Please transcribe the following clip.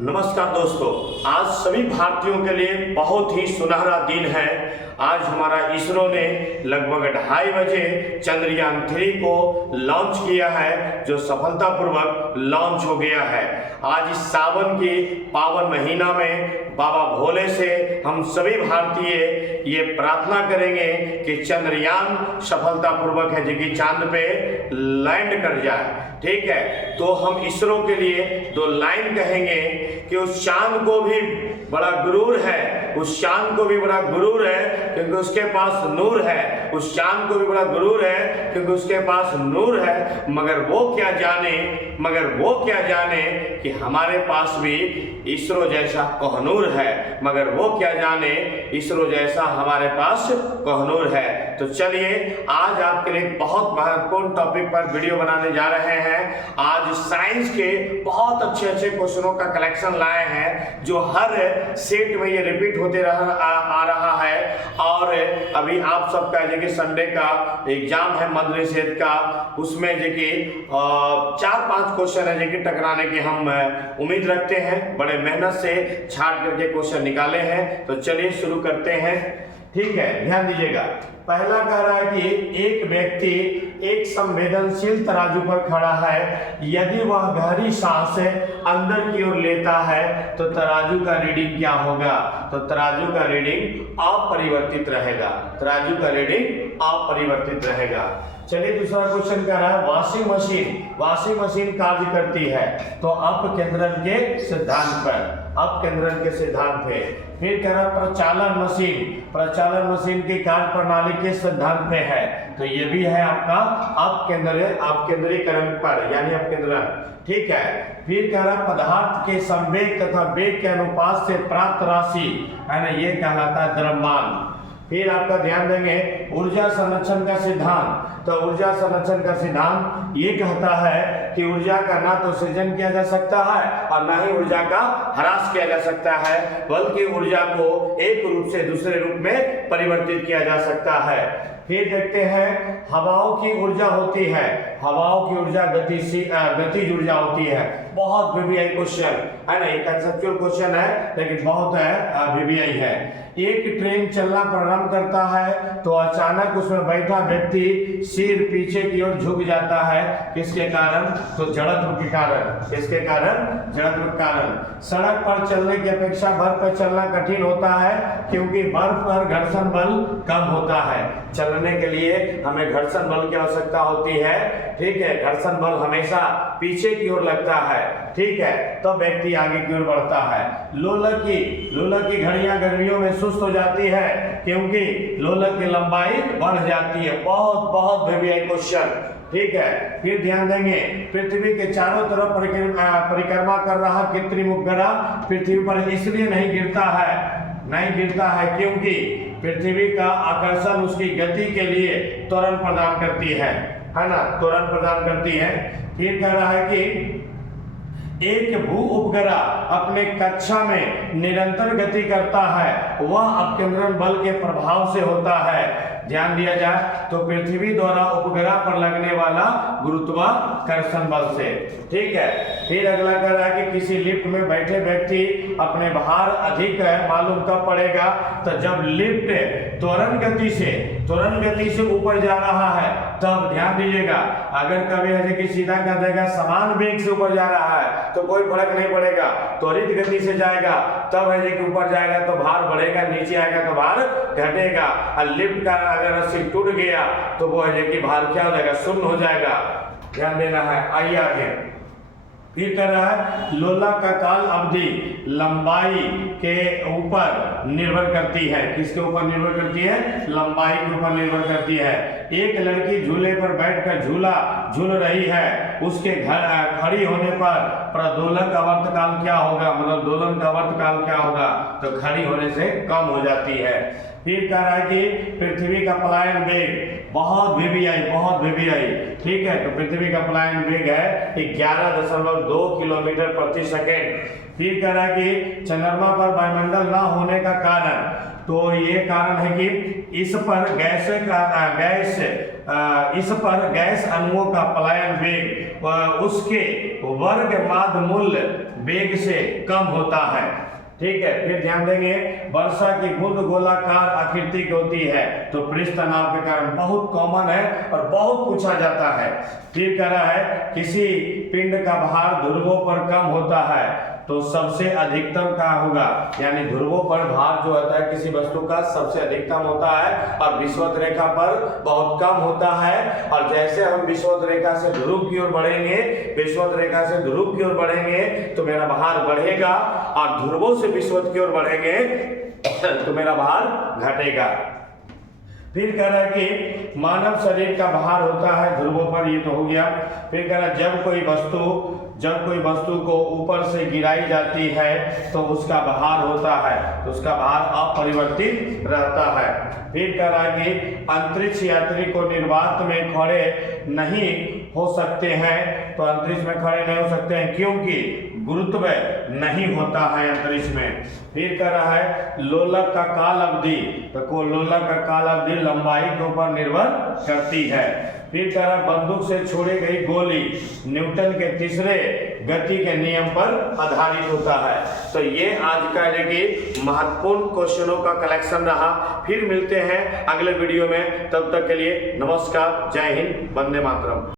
नमस्कार दोस्तों, आज सभी भारतीयों के लिए बहुत ही सुनहरा दिन है। आज हमारा इसरो ने लगभग 2:30 बजे चंद्रयान 3 को लॉन्च किया है, जो सफलतापूर्वक लॉन्च हो गया है। आज इस सावन की पावन महीना में बाबा भोले से हम सभी भारतीय ये प्रार्थना करेंगे कि चंद्रयान सफलतापूर्वक है जो कि चांद पे लैंड कर जाए। ठीक है, तो हम इसरो के लिए 2 लाइन कहेंगे कि उस चांद को भी बड़ा गुरूर है, उस चांद को भी बड़ा गुरूर है क्योंकि उसके पास नूर है, उस चांद को भी बड़ा गुरूर है क्योंकि उसके पास नूर है। मगर वो क्या जाने कि हमारे पास भी इसरो जैसा कोहनूर है, मगर वो क्या जाने इसरो जैसा हमारे पास कोहनूर है। तो चलिए आज आपके लिए बहुत महत्वपूर्ण टॉपिक पर वीडियो बनाने जा रहे हैं। आज साइंस के बहुत अच्छे क्वेश्चनों का कलेक्शन लाए हैं, जो हर सेट में ये रिपीट होते आ रहा है। और अभी आप सबका जो कि संडे का एग्जाम है मध्य निषेध का, उसमें जो कि 4-5 क्वेश्चन है जो कि टकराने की हम उम्मीद रखते हैं। बड़े मेहनत से छाट करके क्वेश्चन निकाले हैं, तो चलिए शुरू करते हैं। ठीक है, ध्यान दीजिएगा। पहला कह रहा है कि एक व्यक्ति एक संवेदनशील तराजू पर खड़ा है, यदि वह गहरी सांस अंदर की ओर लेता है तो तराजू का रीडिंग क्या होगा? तो तराजू का रीडिंग अपरिवर्तित रहेगा, तराजू का रीडिंग अपरिवर्तित रहेगा। चलिए दूसरा क्वेश्चन कह रहा है वॉशिंग मशीन कार्य करती है तो अपकेंद्रन के सिद्धांत पर, अपकेंद्रन के सिद्धांत पे। फिर कह रहा है प्रचालन मशीन की कार्य प्रणाली के सिद्धांत पे है, तो ये भी है आपका अपकेंद्रीकरण पर यानी अपकेंद्रन। ठीक है, फिर कह रहा है पदार्थ के संवेग तथा वेग के अनुपात से प्राप्त राशि है ना, ये कहलाता है द्रव्यमान। फिर आपका ध्यान देंगे ऊर्जा संरक्षण का सिद्धांत। तो ऊर्जा संरक्षण का सिद्धांत ये कहता है कि ऊर्जा का ना तो सृजन किया जा सकता है और ना ही ऊर्जा का ह्रास किया जा सकता है, बल्कि ऊर्जा को एक रूप से दूसरे रूप में परिवर्तित किया जा सकता है। फिर देखते हैं हवाओं की ऊर्जा होती है, हवाओं की ऊर्जा गतिज ऊर्जा होती है। बहुत वीवीआई क्वेश्चन है ना, ये कंसेप्चुअल क्वेश्चन है लेकिन बहुत वीवीआई है। एक ट्रेन चलना प्रारंभ करता है तो अचानक उसमें बैठा व्यक्ति सिर पीछे की ओर झुक जाता है, किसके कारण? तो जड़त्व के कारण। किसके कारण? जड़त्व के कारण। सड़क पर चलने की अपेक्षा बर्फ पर चलना कठिन होता है क्योंकि बर्फ पर घर्षण बल कम होता है। चलने के लिए हमें घर्षण बल की आवश्यकता होती है। ठीक है, घर्षण बल हमेशा पीछे की ओर लगता है। ठीक है, तो व्यक्ति आगे की ओर बढ़ता है। लोलक की घड़ियां गर्मियों में सुस्त हो जाती है क्योंकि लोलक की लंबाई बढ़ जाती है। बहुत वीवीआई क्वेश्चन। ठीक है, फिर ध्यान देंगे पृथ्वी के चारों तरफ परिक्रमा कर रहा कृत्रिम उपग्रह पृथ्वी पर इसलिए नहीं गिरता है क्योंकि पृथ्वी का आकर्षण उसकी गति के लिए त्वरण प्रदान करती है ना, त्वरण प्रदान करती है। फिर कह रहा है कि एक भू उपग्रह अपने कक्षा में निरंतर गति करता है, वह अपकेंद्रन बल के प्रभाव से होता है। ध्यान दिया जाए तो पृथ्वी द्वारा उपग्रह पर लगने वाला गुरुत्वाकर्षण बल से। ठीक है, फिर अगला कह रहा है कि किसी लिफ्ट में बैठे व्यक्ति अपने भार अधिक है मालूम कब पड़ेगा? तो जब लिफ्ट त्वरण गति से ऊपर जा रहा है तब। ध्यान दीजिएगा, अगर कभी है कि सीधा कर देगा समान वेग से ऊपर जा रहा है तो कोई फर्क नहीं पड़ेगा, त्वरित गति से जाएगा तब है कि ऊपर जाएगा तो भार बढ़ेगा, नीचे आएगा तो भार घटेगा। और लिफ्ट का अगर रस्सी टूट गया तो वो है कि भार क्या हो जाएगा? शून्य हो जाएगा। ध्यान देना है। आइए आगे। फिर कह रहा है लोला का काल अवधि लंबाई के ऊपर निर्भर करती है। किसके ऊपर निर्भर करती है? लंबाई के ऊपर निर्भर करती है। एक लड़की झूले पर बैठकर झूला झूल रही है, उसके खड़ी होने पर प्रदोलन का वर्तकाल क्या होगा? मतलब दोलन का वर्तकाल क्या होगा? तो खड़ी होने से कम हो जाती है। फिर कह रहा है कि पृथ्वी का पलायन वेग बहुत वीवीआई। ठीक है, तो पृथ्वी का पलायन वेग है 11.2 किलोमीटर प्रति सेकेंड। फिर कह रहा है कि चंद्रमा पर वायुमंडल न होने का कारण, तो ये कारण है कि इस पर गैस इस पर गैस अणुओं का पलायन वेग उसके वर्ग माध्य मूल्य वेग से कम होता है। ठीक है, फिर ध्यान देंगे वर्षा की बूंद गोलाकार आकृति की होती है, तो पृष्ठ तनाव के कारण बहुत कॉमन है और बहुत पूछा जाता है। फिर कह रहा है किसी पिंड का भार ध्रुवों पर कम होता है, तो सबसे अधिकतम क्या होगा, यानी ध्रुवों पर भार जो होता है किसी वस्तु का सबसे अधिकतम होता है और विषुवत रेखा पर बहुत कम होता है। और जैसे हम विषुवत रेखा से ध्रुव की ओर बढ़ेंगे, विषुवत रेखा से ध्रुव की ओर बढ़ेंगे तो मेरा भार बढ़ेगा, और ध्रुवों से विषुवत की ओर बढ़ेंगे तो मेरा भार घटेगा। फिर कह रहा है कि मानव शरीर का भार होता है ध्रुवों पर, ये तो हो गया। फिर कह रहा है जब कोई वस्तु को ऊपर से गिराई जाती है तो उसका भार होता है, तो उसका भार अपरिवर्तित रहता है। फिर कह रहा है कि अंतरिक्ष यात्री को निर्वात में खड़े नहीं हो सकते हैं, तो अंतरिक्ष में खड़े नहीं हो सकते हैं क्योंकि गुरुत्व नहीं होता है अंतरिक्ष में। फिर कह रहा है लोलक का काल अवधि, तो लोलक का काल अवधि लंबाई के ऊपर निर्भर करती है। फिर कह रहा है बंदूक से छोड़ी गई गोली न्यूटन के तीसरे गति के नियम पर आधारित होता है। तो ये आज का देखिए महत्वपूर्ण क्वेश्चनों का कलेक्शन रहा। फिर मिलते हैं अगले वीडियो में, तब तक के लिए नमस्कार, जय हिंद, वंदे मातरम।